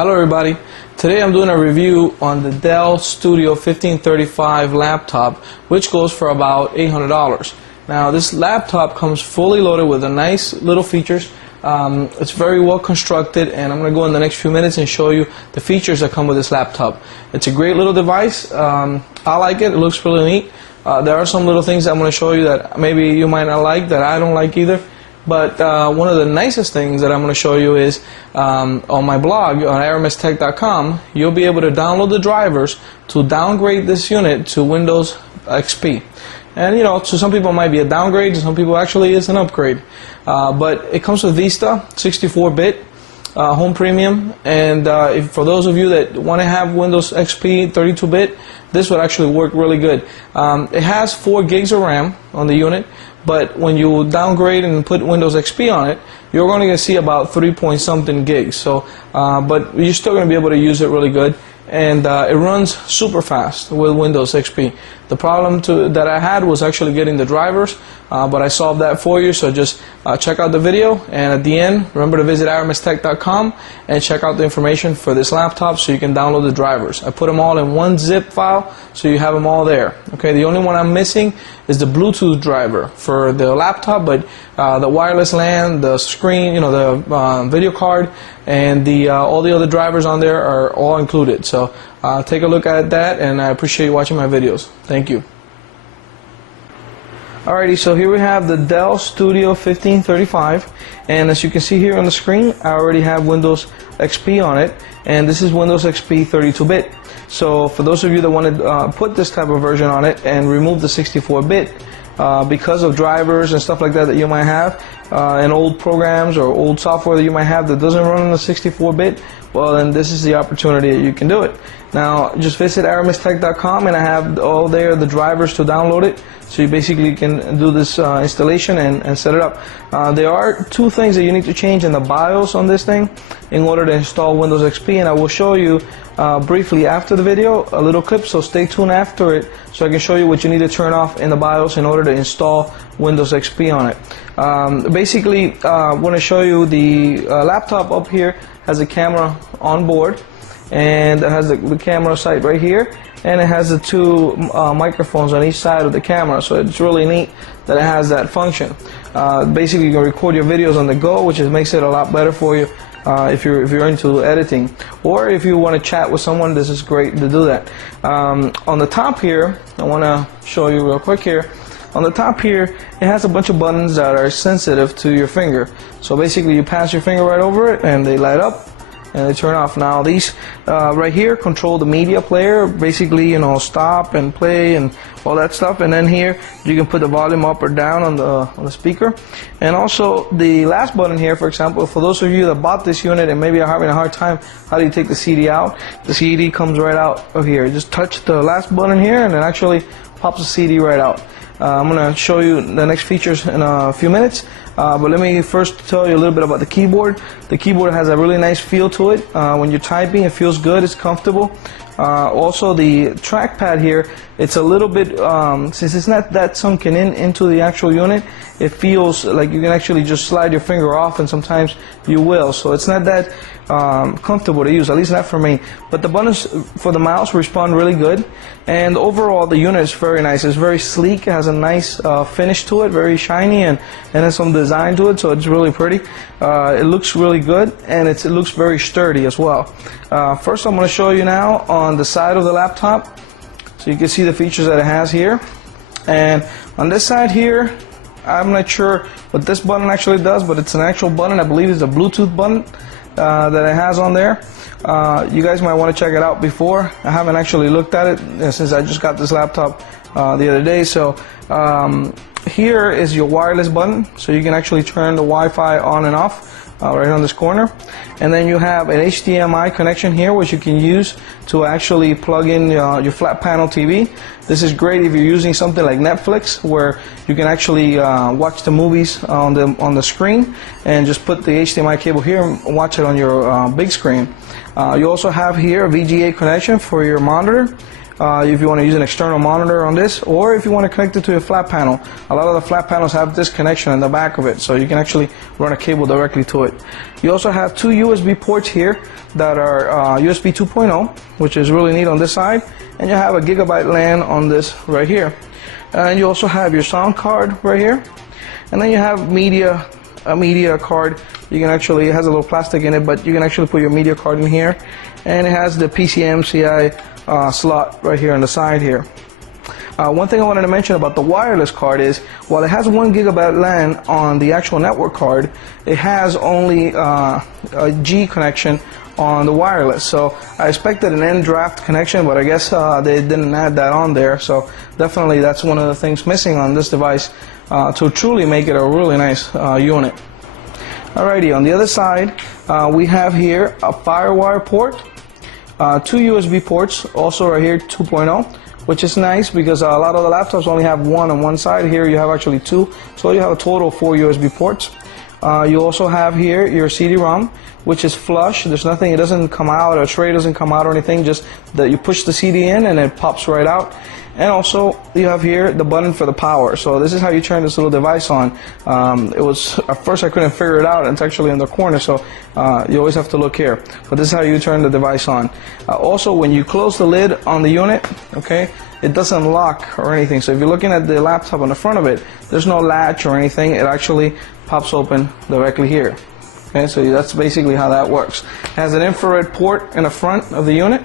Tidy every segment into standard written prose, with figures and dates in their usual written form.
Hello everybody. Today I'm doing a review on the Dell Studio 1535 laptop, which goes for about $800. Now this laptop comes fully loaded with a nice little features. It's very well constructed, and I'm going to go in the next few minutes and show you the features that come with this laptop. It's a great little device. I like it. It looks really neat. There are some little things I'm going to show you that maybe you might not like, that I don't like either. But one of the nicest things that I'm going to show you is on my blog on aramistech.com, you'll be able to download the drivers to downgrade this unit to Windows XP. And you know, to some people it might be a downgrade, to some people actually it's an upgrade. But it comes with Vista 64-bit Home Premium, and for those of you that want to have Windows XP 32-bit, this would actually work really good. It has 4 gigs of RAM on the unit, but when you downgrade and put Windows XP on it, you're going to see about 3-point-something gigs. So, but you're still going to be able to use it really good, and it runs super fast with Windows XP. The problem that I had was actually getting the drivers, but I solved that for you. So just check out the video, and at the end, remember to visit aramistech.com and check out the information for this laptop so you can download the drivers. I put them all in one zip file, so you have them all there. Okay, the only one I'm missing is the Bluetooth driver for the laptop, but the wireless LAN, the screen, you know, the video card, and all the other drivers on there are all included. So take a look at that, and I appreciate you watching my videos. Thank you. Alrighty, so here we have the Dell Studio 1535, and as you can see here on the screen, I already have Windows XP on it, and this is Windows XP 32-bit. So for those of you that want to put this type of version on it and remove the 64-bit, because of drivers and stuff like that you might have, and old programs or old software that you might have that doesn't run on the 64-bit, well then this is the opportunity that you can do it. Now just visit aramistech.com, and I have all there the drivers to download it, so you basically can do this installation and set it up. There are 2 things that you need to change in the BIOS on this thing in order to install Windows XP, and I will show you briefly after the video a little clip, so stay tuned after it so I can show you what you need to turn off in the BIOS in order to install Windows XP on it. Basically, I want to show you the laptop up here has a camera on board, and it has the camera sight right here, and it has the 2 microphones on each side of the camera, so it's really neat that it has that function. Basically you can record your videos on the go, which makes it a lot better for you if you're into editing, or if you want to chat with someone. This is great to do that. On the top here, I want to show you real quick here. On the top here, it has a bunch of buttons that are sensitive to your finger. So basically you pass your finger right over it and they light up and they turn off. Now these right here control the media player, basically, you know, stop and play and all that stuff. And then here you can put the volume up or down on the speaker. And also the last button here, for example, for those of you that bought this unit and maybe are having a hard time, how do you take the CD out? The CD comes right out of here. Just touch the last button here and it actually pops the CD right out. I'm going to show you the next features in a few minutes, but let me first tell you a little bit about the keyboard. The keyboard has a really nice feel to it. When you're typing, it feels good, it's comfortable. Also the trackpad here, it's a little bit, since it's not that sunken into the actual unit, it feels like you can actually just slide your finger off, and sometimes you will. So it's not that comfortable to use, at least not for me. But the buttons for the mouse respond really good, and overall the unit is very nice. It's very sleek, it has a nice finish to it, very shiny, and has some design to it, so it's really pretty. It looks really good, and it looks very sturdy as well. First I'm going to show you now on the side of the laptop, so you can see the features that it has here. And on this side here, I'm not sure what this button actually does, but it's an actual button. I believe it's a Bluetooth button that it has on there. You guys might want to check it out before. I haven't actually looked at it since I just got this laptop the other day. So here is your wireless button, so you can actually turn the Wi-Fi on and off right on this corner. And then you have an HDMI connection here, which you can use to actually plug in your flat panel TV. This is great if you're using something like Netflix, where you can actually watch the movies on the screen and just put the HDMI cable here and watch it on your big screen. You also have here a VGA connection for your monitor. if you want to use an external monitor on this, or if you want to connect it to a flat panel. A lot of the flat panels have this connection in the back of it, so you can actually run a cable directly to it. You also have two USB ports here that are USB 2.0, which is really neat on this side, and you have a gigabyte LAN on this right here. And you also have your sound card right here, and then you have a media card. You can actually, it has a little plastic in it, but you can actually put your media card in here, and it has the PCMCI slot right here on the side here. One thing I wanted to mention about the wireless card is, while it has 1 gigabyte LAN on the actual network card, it has only a G connection on the wireless. So I expected an end draft connection, but I guess they didn't add that on there. So definitely that's one of the things missing on this device to truly make it a really nice unit. Alrighty, on the other side we have here a FireWire port, two USB ports, also right here 2.0, which is nice because a lot of the laptops only have one on one side. Here you have actually two, so you have a total of 4 USB ports. You also have here your CD-ROM, which is flush. There's nothing, it doesn't come out, a tray doesn't come out or anything, just that you push the CD in and it pops right out. And also you have here the button for the power. So this is how you turn this little device on. It was, at first I couldn't figure it out, and it's actually in the corner, so you always have to look here. But this is how you turn the device on. Also, when you close the lid on the unit, okay, it doesn't lock or anything. So if you're looking at the laptop on the front of it, there's no latch or anything. It actually pops open directly here. Okay, so that's basically how that works. It has an infrared port in the front of the unit,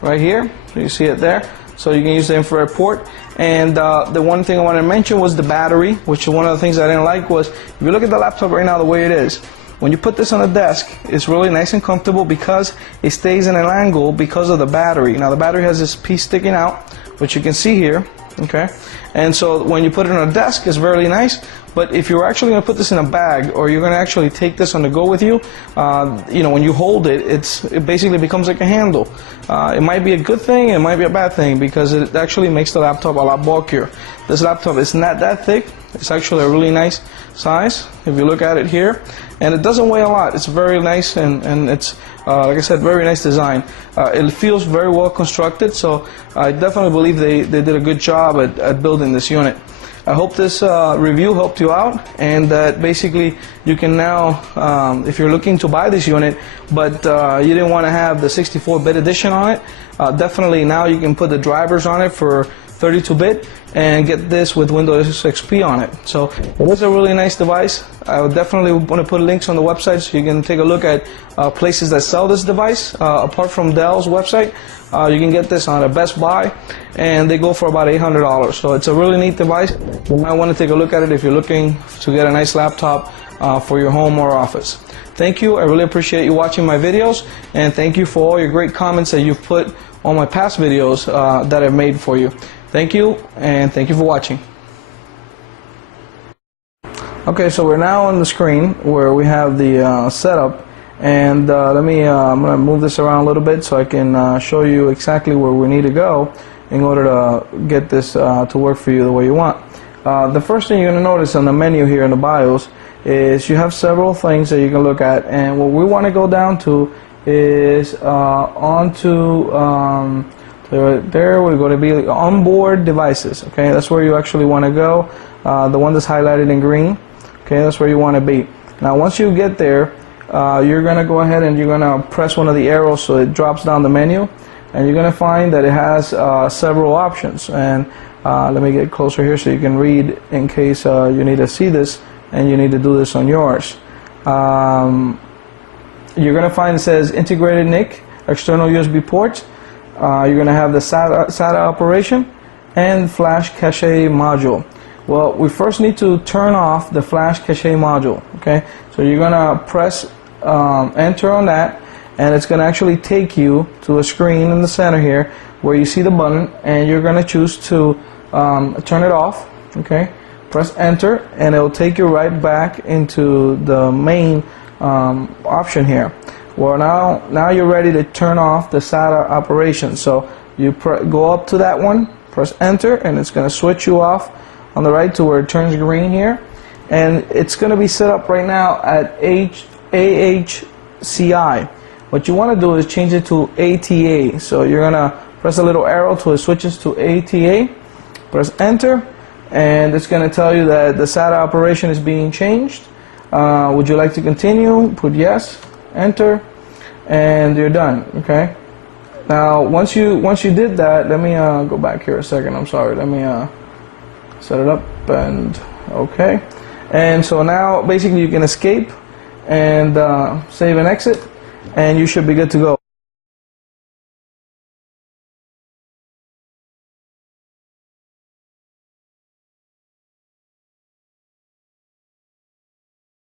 right here. So you see it there. So you can use the infrared port. And the one thing I wanted to mention was the battery, which is one of the things I didn't like was, if you look at the laptop right now the way it is, when you put this on the desk, it's really nice and comfortable because it stays in an angle because of the battery. Now the battery has this piece sticking out, which you can see here, okay? And so when you put it on a desk, it's very nice. But if you're actually going to put this in a bag, or you're going to actually take this on the go with you, you know, when you hold it, it basically becomes like a handle. It might be a good thing, it might be a bad thing, because it actually makes the laptop a lot bulkier. This laptop is not that thick. It's actually a really nice size if you look at it here, and it doesn't weigh a lot. It's very nice, and it's like I said, very nice design. It feels very well constructed, so I definitely believe they did a good job at building this unit. I hope this review helped you out, and that basically you can now, if you're looking to buy this unit but you didn't want to have the 64-bit edition on it, definitely now you can put the drivers on it for 32-bit and get this with Windows XP on it. So it is a really nice device. I would definitely want to put links on the website so you can take a look at places that sell this device. Apart from Dell's website, you can get this on a Best Buy, and they go for about $800. So it's a really neat device. You might want to take a look at it if you're looking to get a nice laptop for your home or office. Thank you. I really appreciate you watching my videos, and thank you for all your great comments that you've put on my past videos that I've made for you. Thank you, and thank you for watching. Okay, so we're now on the screen where we have the setup, and I'm going to move this around a little bit so I can show you exactly where we need to go in order to get this to work for you the way you want. The first thing you're going to notice on the menu here in the BIOS is you have several things that you can look at, and what we want to go down to is onto there we're going to be onboard devices. Okay, that's where you actually want to go. The one that's highlighted in green. Okay, that's where you want to be. Now once you get there, you're going to go ahead and you're going to press one of the arrows so it drops down the menu, and you're going to find that it has several options. And let me get closer here so you can read in case you need to see this and you need to do this on yours. You're going to find it says integrated NIC, external USB ports. You're going to have the SATA operation and flash cache module. Well, we first need to turn off the flash cache module. Okay, so you're going to press enter on that, and it's going to actually take you to a screen in the center here where you see the button, and you're going to choose to turn it off. Okay, press enter, and it will take you right back into the main option here. Well, now you're ready to turn off the SATA operation. So you go up to that one, press enter, and it's going to switch you off on the right to where it turns green here. And it's going to be set up right now at AHCI. What you want to do is change it to ATA. So you're going to press a little arrow till it switches to ATA, press enter, and it's going to tell you that the SATA operation is being changed. Would you like to continue? Put yes, enter, and you're done. Okay. Now once you did that, let me go back here a second. I'm sorry. Let me set it up, and okay. And so now basically you can escape and save and exit, and you should be good to go.